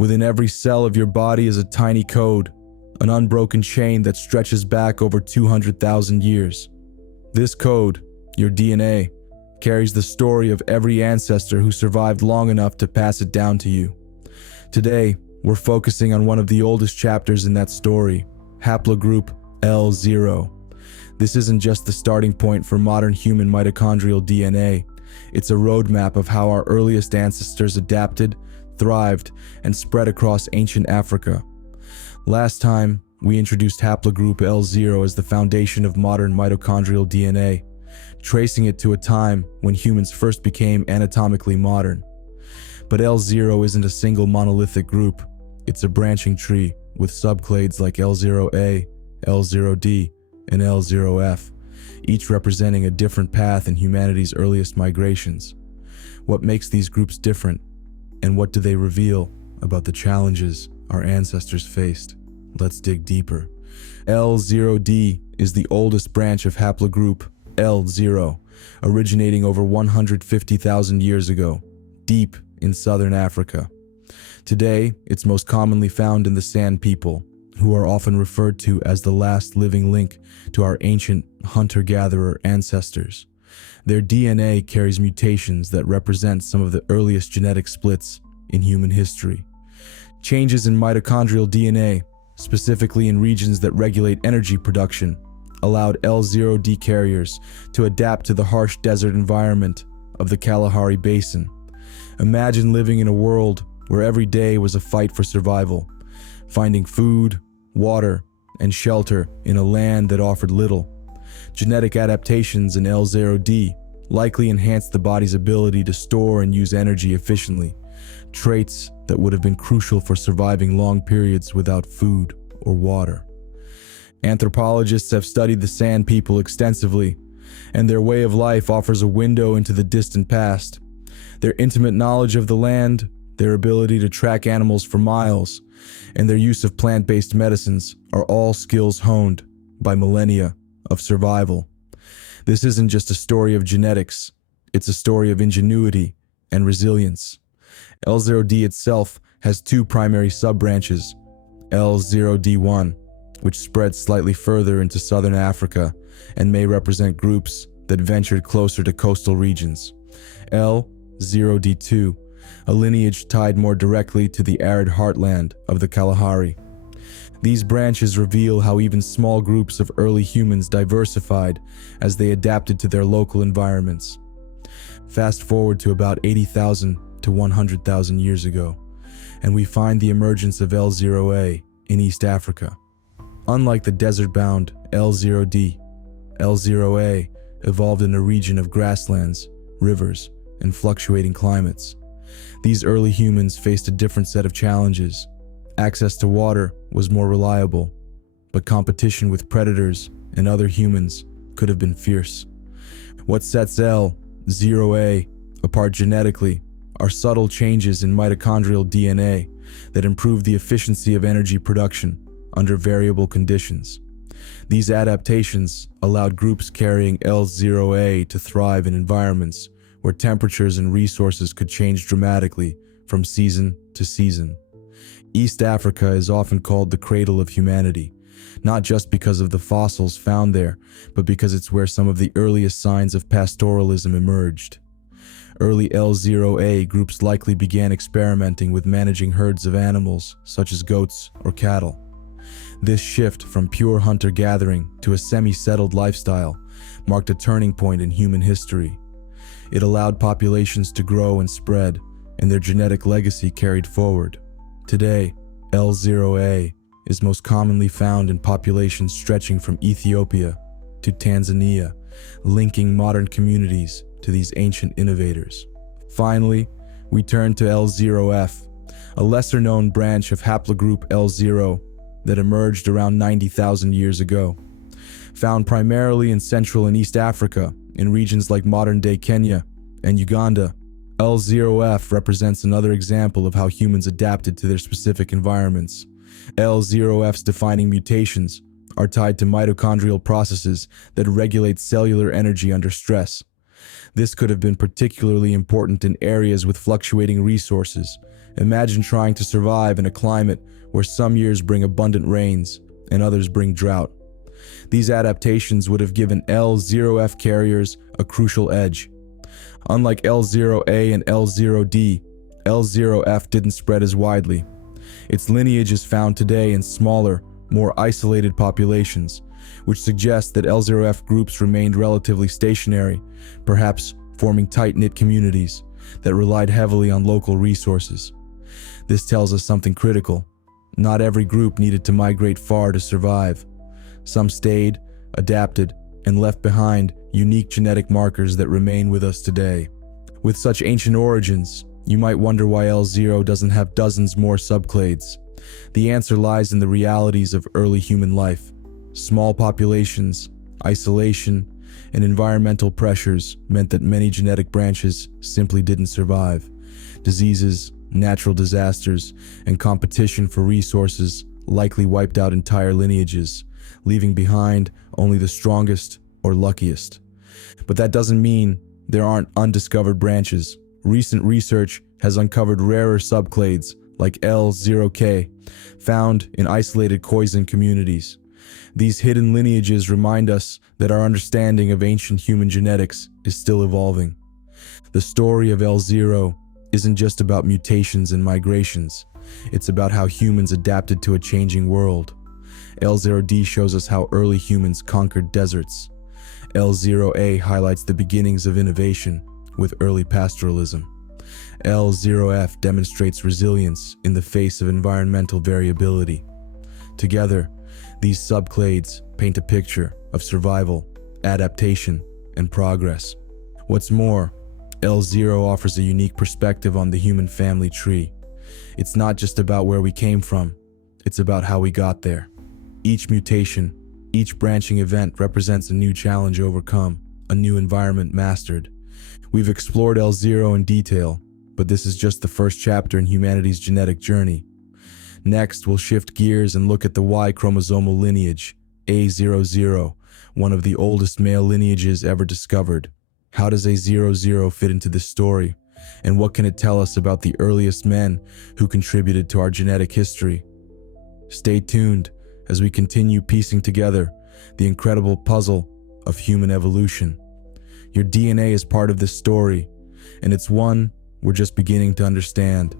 Within every cell of your body is a tiny code, an unbroken chain that stretches back over 200,000 years. This code, your DNA, carries the story of every ancestor who survived long enough to pass it down to you. Today, we're focusing on one of the oldest chapters in that story, Haplogroup L0. This isn't just the starting point for modern human mitochondrial DNA. It's a roadmap of how our earliest ancestors adapted, thrived, and spread across ancient Africa. Last time, we introduced Haplogroup L0 as the foundation of modern mitochondrial DNA, tracing it to a time when humans first became anatomically modern. But L0 isn't a single monolithic group. It's a branching tree with subclades like L0A, L0D, and L0F, each representing a different path in humanity's earliest migrations. What makes these groups different, and what do they reveal about the challenges our ancestors faced? Let's dig deeper. L0D is the oldest branch of haplogroup L0, originating over 150,000 years ago, deep in southern Africa. Today, it's most commonly found in the San people, who are often referred to as the last living link to our ancient hunter-gatherer ancestors. Their DNA carries mutations that represent some of the earliest genetic splits in human history. Changes in mitochondrial DNA, specifically in regions that regulate energy production, allowed L0D carriers to adapt to the harsh desert environment of the Kalahari Basin. Imagine living in a world where every day was a fight for survival, finding food, water, and shelter in a land that offered little. Genetic adaptations in L0D likely enhanced the body's ability to store and use energy efficiently, traits that would have been crucial for surviving long periods without food or water. Anthropologists have studied the San people extensively, and their way of life offers a window into the distant past. Their intimate knowledge of the land, their ability to track animals for miles, and their use of plant-based medicines are all skills honed by millennia of survival. This isn't just a story of genetics, it's a story of ingenuity and resilience. L0D itself has two primary sub-branches, L0D1, which spreads slightly further into southern Africa and may represent groups that ventured closer to coastal regions, L0D2, a lineage tied more directly to the arid heartland of the Kalahari. These branches reveal how even small groups of early humans diversified as they adapted to their local environments. Fast forward to about 80,000 to 100,000 years ago, and we find the emergence of L0A in East Africa. Unlike the desert-bound L0D, L0A evolved in a region of grasslands, rivers, and fluctuating climates. These early humans faced a different set of challenges. Access to water was more reliable, but competition with predators and other humans could have been fierce. What sets L0A apart genetically are subtle changes in mitochondrial DNA that improve the efficiency of energy production under variable conditions. These adaptations allowed groups carrying L0A to thrive in environments where temperatures and resources could change dramatically from season to season. East Africa is often called the cradle of humanity, not just because of the fossils found there, but because it's where some of the earliest signs of pastoralism emerged. Early L0A groups likely began experimenting with managing herds of animals, such as goats or cattle. This shift from pure hunter-gathering to a semi-settled lifestyle marked a turning point in human history. It allowed populations to grow and spread, and their genetic legacy carried forward. Today, L0A is most commonly found in populations stretching from Ethiopia to Tanzania, linking modern communities to these ancient innovators. Finally, we turn to L0F, a lesser-known branch of haplogroup L0 that emerged around 90,000 years ago. Found primarily in Central and East Africa, in regions like modern-day Kenya and Uganda, L0F represents another example of how humans adapted to their specific environments. L0F's defining mutations are tied to mitochondrial processes that regulate cellular energy under stress. This could have been particularly important in areas with fluctuating resources. Imagine trying to survive in a climate where some years bring abundant rains and others bring drought. These adaptations would have given L0F carriers a crucial edge. Unlike L0A and L0D, L0F didn't spread as widely. Its lineage is found today in smaller, more isolated populations, which suggests that L0F groups remained relatively stationary, perhaps forming tight-knit communities that relied heavily on local resources. This tells us something critical. Not every group needed to migrate far to survive. Some stayed, adapted, and left behind unique genetic markers that remain with us today. With such ancient origins, you might wonder why L0 doesn't have dozens more subclades. The answer lies in the realities of early human life. Small populations, isolation, and environmental pressures meant that many genetic branches simply didn't survive. Diseases, natural disasters, and competition for resources likely wiped out entire lineages, leaving behind only the strongest or luckiest. But that doesn't mean there aren't undiscovered branches. Recent research has uncovered rarer subclades like L0K, found in isolated Khoisan communities. These hidden lineages remind us that our understanding of ancient human genetics is still evolving. The story of L0 isn't just about mutations and migrations. It's about how humans adapted to a changing world. L0D shows us how early humans conquered deserts. L0A highlights the beginnings of innovation with early pastoralism. L0F demonstrates resilience in the face of environmental variability. Together, these subclades paint a picture of survival, adaptation, and progress. What's more, L0 offers a unique perspective on the human family tree. It's not just about where we came from, it's about how we got there. Each mutation, each branching event represents a new challenge overcome, a new environment mastered. We've explored L0 in detail, but this is just the first chapter in humanity's genetic journey. Next, we'll shift gears and look at the Y chromosomal lineage, A00, one of the oldest male lineages ever discovered. How does A00 fit into this story? And what can it tell us about the earliest men who contributed to our genetic history? Stay tuned as we continue piecing together the incredible puzzle of human evolution. Your DNA is part of this story, and it's one we're just beginning to understand.